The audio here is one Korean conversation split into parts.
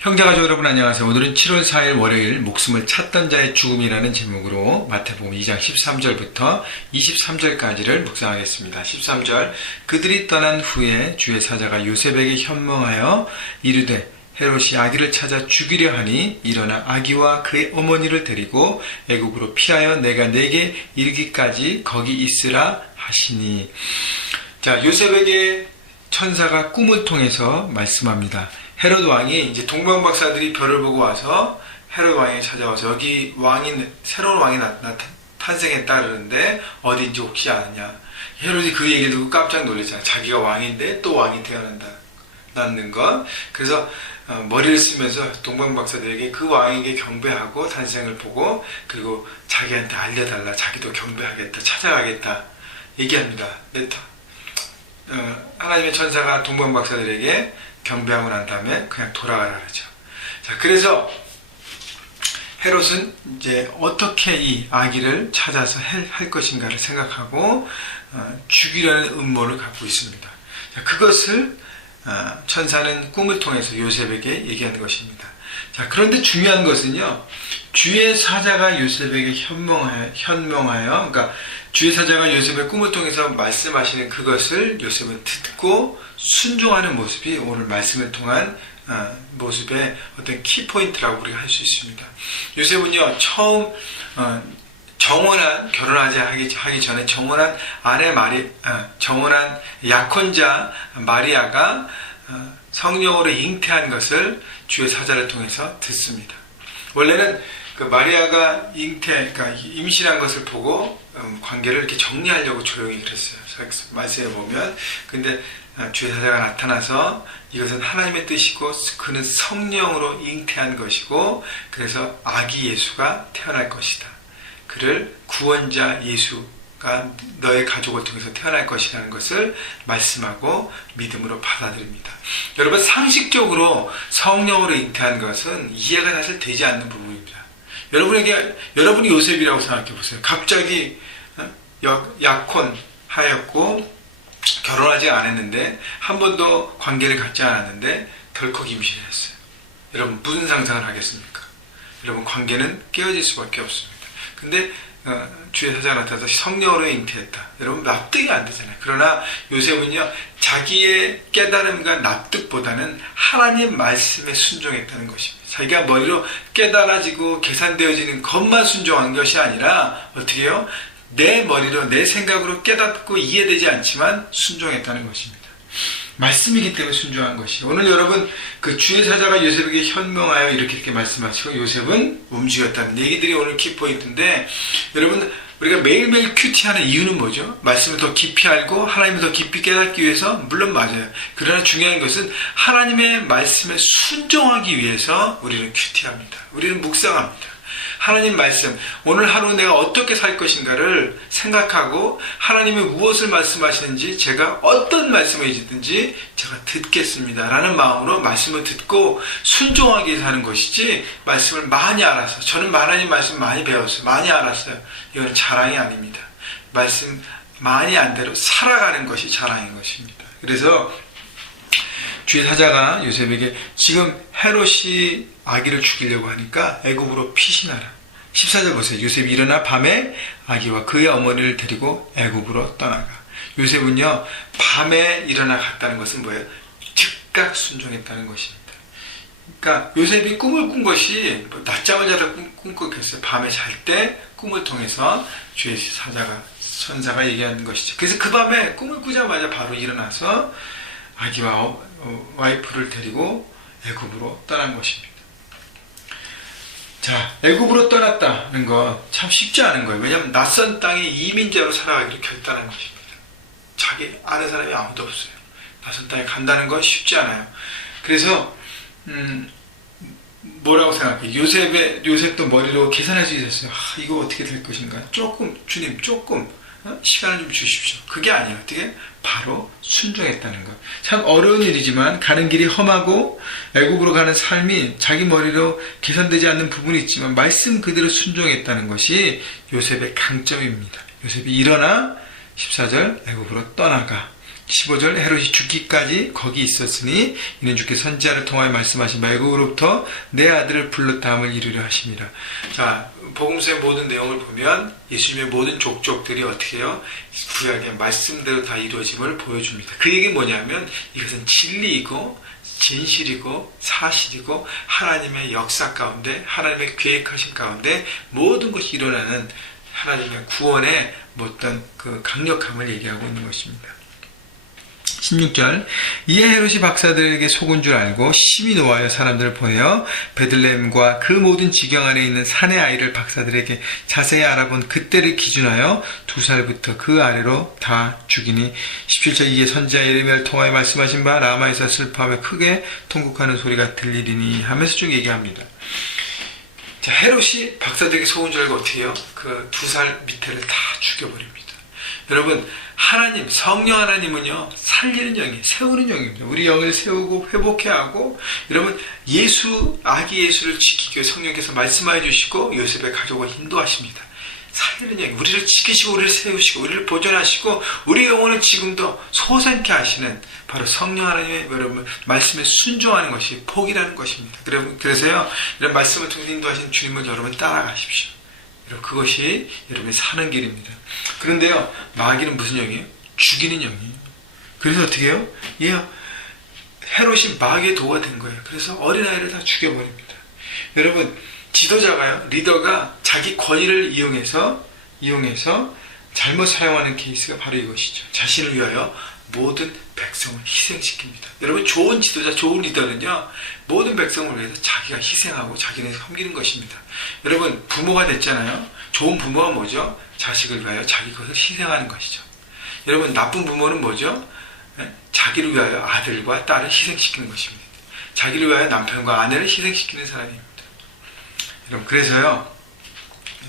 형제가족 여러분 안녕하세요. 오늘은 7월 4일 월요일 목숨을 찾던 자의 죽음이라는 제목으로 마태복음 2장 13절부터 23절까지를 묵상하겠습니다. 13절 그들이 떠난 후에 주의 사자가 요셉에게 현몽하여 이르되 헤롯이 아기를 찾아 죽이려 하니 일어나 아기와 그의 어머니를 데리고 애국으로 피하여 내가 내게 이르기까지 거기 있으라 하시니. 자, 요셉에게 천사가 꿈을 통해서 말씀합니다. 헤롯 왕이 이제 동방박사들이 별을 보고 와서 헤롯 왕이 찾아와서 여기 새로운 왕이 탄생했다 그러는데 어딘지 혹시 아느냐. 헤롯이 그 얘기를 듣고 깜짝 놀랐잖아. 자기가 왕인데 또 왕이 태어난다는 것. 그래서 머리를 쓰면서 동방박사들에게 그 왕에게 경배하고 탄생을 보고 그리고 자기한테 알려달라. 자기도 경배하겠다. 찾아가겠다. 얘기합니다. 하나님의 천사가 동방박사들에게 경배하고 난 다음에 그냥 돌아가라 그러죠. 자, 그래서 헤롯은 이제 어떻게 이 아기를 찾아서 할 것인가를 생각하고 죽이려는 음모를 갖고 있습니다. 자, 그것을 천사는 꿈을 통해서 요셉에게 얘기하는 것입니다. 자, 그런데 중요한 것은요, 주의 사자가 요셉에게 현명하여, 그러니까 주의 사자가 요셉의 꿈을 통해서 말씀하시는 그것을 요셉은 듣고 순종하는 모습이 오늘 말씀을 통한 모습의 어떤 키포인트라고 우리가 할 수 있습니다. 요셉은요, 처음 결혼하지 하기 전에 정혼한 정혼한 약혼자 마리아가 성령으로 잉태한 것을 주의 사자를 통해서 듣습니다. 원래는 그 마리아가 그러니까 임신한 것을 보고 관계를 이렇게 정리하려고 조용히 그랬어요. 말씀에 보면. 근데 주의 사자가 나타나서 이것은 하나님의 뜻이고 그는 성령으로 잉태한 것이고 그래서 아기 예수가 태어날 것이다. 그를 구원자 예수가 너의 가족을 통해서 태어날 것이라는 것을 말씀하고 믿음으로 받아들입니다. 여러분, 상식적으로 성령으로 잉태한 것은 이해가 사실 되지 않는 부분입니다. 여러분이 요셉이라고 생각해 보세요. 갑자기 약혼하였고 결혼하지 않았는데 한 번도 관계를 갖지 않았는데 덜컥 임신을 했어요. 여러분, 무슨 상상을 하겠습니까? 여러분, 관계는 깨어질 수밖에 없습니다. 근데 주의 사자가 나타나서 성령으로 잉태했다. 여러분, 납득이 안 되잖아요. 그러나 요셉은요, 자기의 깨달음과 납득보다는 하나님 말씀에 순종했다는 것입니다. 자기가 머리로 깨달아지고 계산되어지는 것만 순종한 것이 아니라 어떻게 해요? 내 머리로 내 생각으로 깨닫고 이해되지 않지만 순종했다는 것입니다. 말씀이기 때문에 순종한 것이에요. 오늘 여러분, 그 주의 사자가 요셉에게 현명하여 이렇게 말씀하시고 요셉은 움직였다는 얘기들이 오늘 키포인트인데, 여러분, 우리가 매일매일 큐티하는 이유는 뭐죠? 말씀을 더 깊이 알고 하나님을 더 깊이 깨닫기 위해서? 물론 맞아요. 그러나 중요한 것은 하나님의 말씀에 순종하기 위해서 우리는 큐티합니다. 우리는 묵상합니다. 하나님 말씀, 오늘 하루 내가 어떻게 살 것인가를 생각하고 하나님이 무엇을 말씀하시는지 제가 어떤 말씀을 해주든지 제가 듣겠습니다 라는 마음으로 말씀을 듣고 순종하기 위해서 하는 것이지, 말씀을 많이 알아서, 저는 하나님 말씀 많이 배웠어요, 많이 알았어요, 이건 자랑이 아닙니다. 말씀 많이 안 대로 살아가는 것이 자랑인 것입니다. 그래서 주의 사자가 요셉에게 지금 헤롯이 아기를 죽이려고 하니까 애굽으로 피신하라. 14절 보세요. 요셉이 일어나 밤에 아기와 그의 어머니를 데리고 애굽으로 떠나가. 요셉은요, 밤에 일어나 갔다는 것은 뭐예요? 즉각 순종했다는 것입니다. 그러니까 요셉이 꿈을 꾼 것이 낮잠을 자다 꿈 꿨겠어요. 밤에 잘 때 꿈을 통해서 주의 천사가 얘기하는 것이죠. 그래서 그 밤에 꿈을 꾸자마자 바로 일어나서 아기와 와이프를 데리고 애굽으로 떠난 것입니다. 자, 애굽으로 떠났다는 거 참 쉽지 않은 거예요. 왜냐하면 낯선 땅에 이민자로 살아가기로 결단한 것입니다. 자기 아는 사람이 아무도 없어요. 낯선 땅에 간다는 건 쉽지 않아요. 그래서 뭐라고 생각해요? 요셉도 머리로 계산할 수 있었어요. 이거 어떻게 될 것인가? 주님 조금 시간을 좀 주십시오. 그게 아니에요. 어떻게? 바로 순종했다는 것. 참 어려운 일이지만 가는 길이 험하고 애굽으로 가는 삶이 자기 머리로 계산되지 않는 부분이 있지만 말씀 그대로 순종했다는 것이 요셉의 강점입니다. 요셉이 일어나 14절 애굽으로 떠나가. 15절 헤롯이 죽기까지 거기 있었으니 이는 주께서 선지자를 통하여 말씀하신 바 애굽으로부터 내 아들을 불렀다함을 이루려 하심이라. 자, 복음서의 모든 내용을 보면 예수님의 모든 족족들이 어떻게 해요? 구약의 말씀대로 다 이루어짐을 보여줍니다. 그 얘기는 뭐냐면 이것은 진리이고 진실이고 사실이고 하나님의 역사 가운데 하나님의 계획하신 가운데 모든 것이 일어나는 하나님의 구원의 어떤 그 강력함을 얘기하고 있는 것입니다. 16절 이에 헤롯이 박사들에게 속은 줄 알고 심히 노하여 사람들을 보내어 베들레헴과 그 모든 지경 안에 있는 산의 아이를 박사들에게 자세히 알아본 그때를 기준하여 2살부터 그 아래로 다 죽이니 17절 이에 선지자 예레미야를 통하여 말씀하신 바 라마에서 슬퍼하며 크게 통곡하는 소리가 들리리니 하면서 쭉 얘기합니다. 자, 헤롯이 박사들에게 속은 줄 알고 어떻게 해요? 그 2살 밑에를 다 죽여버립니다. 여러분, 하나님, 성령 하나님은요, 살리는 영이에요. 세우는 영입니다. 우리 영을 세우고 회복해 하고, 여러분, 아기 예수를 지키기 위해 성령께서 말씀해 주시고, 요셉의 가족을 인도하십니다. 살리는 영, 우리를 지키시고, 우리를 세우시고, 우리를 보존하시고, 우리 영혼을 지금도 솟아있게 하시는 바로 성령 하나님의 여러분, 말씀에 순종하는 것이 복이라는 것입니다. 그래서요, 이런 말씀을 통해 인도하신 주님을 여러분 따라가십시오. 그것이 여러분이 사는 길입니다. 그런데요, 마귀는 무슨 영이에요? 죽이는 영이에요. 그래서 어떻게 해요? 헤롯이 마귀의 도가 된 거예요. 그래서 어린아이를 다 죽여버립니다. 여러분, 지도자가요, 리더가 자기 권위를 이용해서 잘못 사용하는 케이스가 바로 이것이죠. 자신을 위하여 모든 백성을 희생시킵니다. 여러분, 좋은 지도자, 좋은 리더는요, 모든 백성을 위해서 자기가 희생하고 자기네 섬기는 것입니다. 여러분, 부모가 됐잖아요. 좋은 부모가 뭐죠? 자식을 위하여 자기 것을 희생하는 것이죠. 여러분, 나쁜 부모는 뭐죠? 자기를 위하여 아들과 딸을 희생시키는 것입니다. 자기를 위하여 남편과 아내를 희생시키는 사람입니다. 여러분, 그래서요,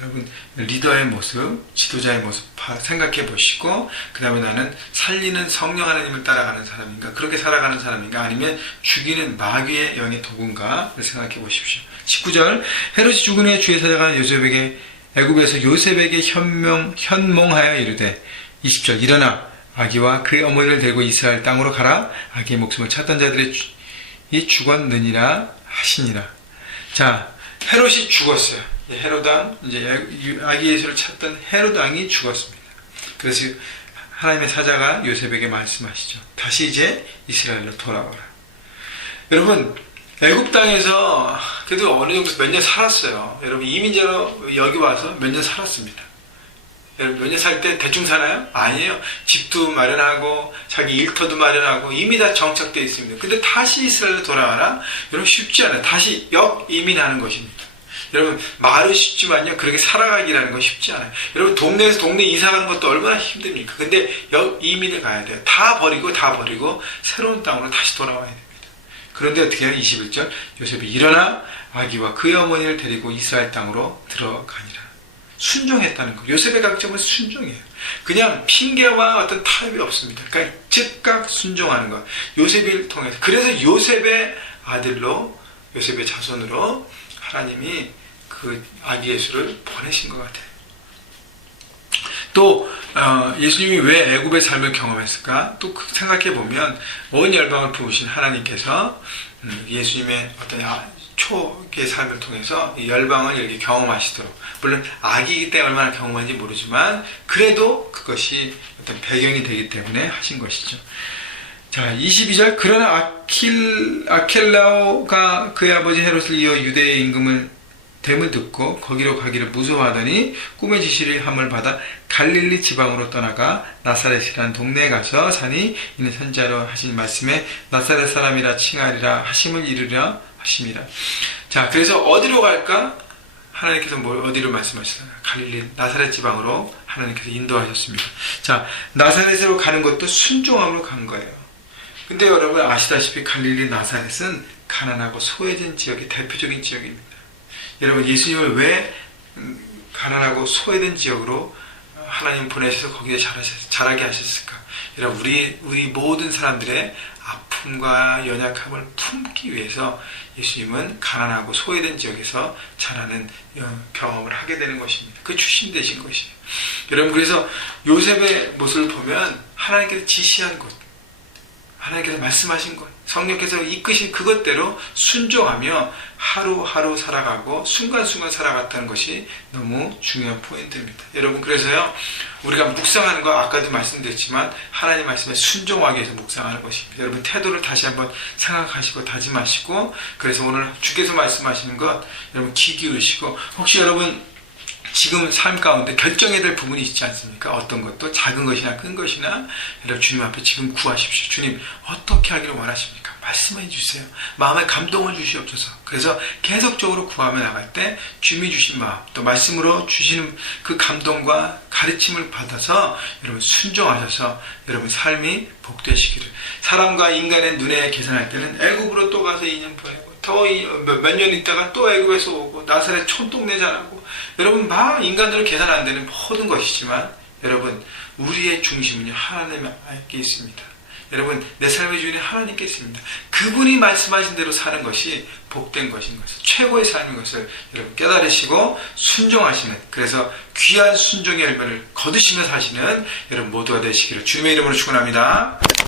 여러분, 리더의 모습, 지도자의 모습 생각해 보시고, 그 다음에 나는 살리는 성령 하나님을 따라가는 사람인가, 그렇게 살아가는 사람인가, 아니면 죽이는 마귀의 영의 도구인가 생각해 보십시오. 19절 헤롯이 죽은 후에 주의 사자가 요셉에게 애굽에서 요셉에게 현몽하여 이르되 20절 일어나 아기와 그의 어머니를 데리고 이스라엘 땅으로 가라. 아기의 목숨을 찾던 자들이 죽었느니라 하시니라. 자, 헤롯이 죽었어요. 헤롯왕, 이제 아기 예수를 찾던 헤롯왕이 죽었습니다. 그래서 하나님의 사자가 요셉에게 말씀하시죠. 다시 이제 이스라엘로 돌아와라. 여러분, 애굽 땅에서 그래도 어느 정도 몇 년 살았어요. 여러분, 이민자로 여기 와서 몇 년 살았습니다. 여러분, 몇 년 살 때 대충 사나요? 아니에요. 집도 마련하고 자기 일터도 마련하고 이미 다 정착되어 있습니다. 근데 다시 이스라엘로 돌아와라? 여러분, 쉽지 않아요. 다시 역이민하는 것입니다. 여러분, 말은 쉽지만요, 그렇게 살아가기라는 건 쉽지 않아요. 여러분, 동네에서 동네 이사 가는 것도 얼마나 힘듭니까? 근데 이민을 가야 돼요. 다 버리고 새로운 땅으로 다시 돌아와야 됩니다. 그런데 어떻게 해요? 21절 요셉이 일어나 아기와 그의 어머니를 데리고 이스라엘 땅으로 들어가니라. 순종했다는 거. 요셉의 강점은 순종이에요. 그냥 핑계와 어떤 타협이 없습니다. 그러니까 즉각 순종하는 것. 요셉을 통해서. 그래서 요셉의 아들로, 요셉의 자손으로 하나님이 그 아기 예수를 보내신 것 같아요. 또 예수님이 왜 애굽의 삶을 경험했을까? 또 생각해 보면 온 열방을 부으신 하나님께서 예수님의 어떤 초기의 삶을 통해서 이 열방을 이렇게 경험하시도록, 물론 아기이기 때문에 얼마나 경험한지 모르지만 그래도 그것이 어떤 배경이 되기 때문에 하신 것이죠. 자, 22절 그러나 아켈라오가 그의 아버지 헤롯을 이어 유대의 임금을 됨을 듣고 거기로 가기를 무서워하더니 꿈의 지시를 함을 받아 갈릴리 지방으로 떠나가 나사렛이라는 동네에 가서 사니 이는 선지자로 하신 말씀에 나사렛 사람이라 칭하리라 하심을 이루려 하심이라. 자, 그래서 어디로 갈까? 하나님께서 어디로 말씀하시나요? 갈릴리 나사렛 지방으로 하나님께서 인도하셨습니다. 자, 나사렛으로 가는 것도 순종함으로 간 거예요. 근데 여러분 아시다시피 갈릴리 나사렛은 가난하고 소외된 지역의 대표적인 지역입니다. 여러분, 예수님을 왜 가난하고 소외된 지역으로 하나님 보내셔서 거기에 자라게 하셨을까? 여러분, 우리 모든 사람들의 아픔과 연약함을 품기 위해서 예수님은 가난하고 소외된 지역에서 자라는 경험을 하게 되는 것입니다. 그 출신되신 것이에요. 여러분, 그래서 요셉의 모습을 보면 하나님께서 지시한 곳, 하나님께서 말씀하신 것, 성령께서 이끄신 그것대로 순종하며 하루하루 살아가고 순간순간 살아갔다는 것이 너무 중요한 포인트입니다. 여러분, 그래서요, 우리가 묵상하는 거 아까도 말씀드렸지만 하나님 말씀에 순종하기 위해서 묵상하는 것입니다. 여러분, 태도를 다시 한번 생각하시고 다짐하시고, 그래서 오늘 주께서 말씀하시는 것 여러분 귀 기울이시고, 혹시 여러분 지금 삶 가운데 결정해야 될 부분이 있지 않습니까? 어떤 것도 작은 것이나 큰 것이나 여러분 주님 앞에 지금 구하십시오. 주님 어떻게 하기를 원하십니까? 말씀해 주세요. 마음에 감동을 주시옵소서. 그래서 계속적으로 구하며 나갈 때 주님이 주신 마음, 또 말씀으로 주시는 그 감동과 가르침을 받아서 여러분 순종하셔서 여러분 삶이 복되시기를. 사람과 인간의 눈에 계산할 때는 애굽으로 또 가서 2년 보내고 더 몇 년 있다가 또 애굽에서 오고 나사렛 촌동네 자라고, 여러분 막 인간들을 계산 안 되는 모든 것이지만 여러분 우리의 중심은요 하나님께 있습니다. 여러분 내 삶의 주인이 하나님께 있습니다. 그분이 말씀하신 대로 사는 것이 복된 것인 것을, 최고의 삶인 것을 여러분 깨달으시고 순종하시는, 그래서 귀한 순종의 열매를 거두시며 사시는 여러분 모두가 되시기를 주님의 이름으로 축원합니다.